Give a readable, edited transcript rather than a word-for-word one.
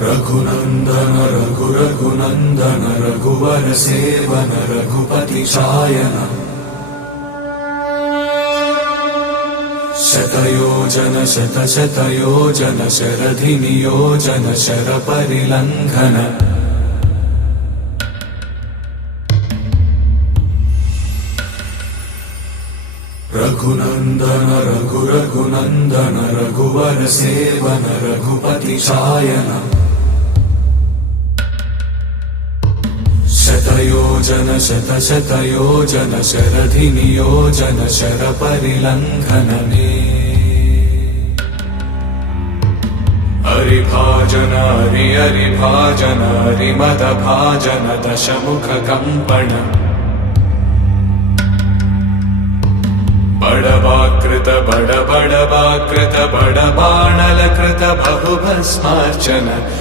रघुनंदन रघुनंदन रघुवर seven Raghupati चायन शतयोजन शतशतयोजन शरधि नियोजन sir परिलंघन Raghunandan Raghunandan रघुवर seven Raghupati चायन शतयोजन शतशतयोजन शरधि नियोजन sir परिलंघन हरिभाजन हरिभाजन हरिमद भाजन दशमुख कंपन बड़वाकृत बड़वाकृत बड़बाणलकृत बहुभस्मार्चन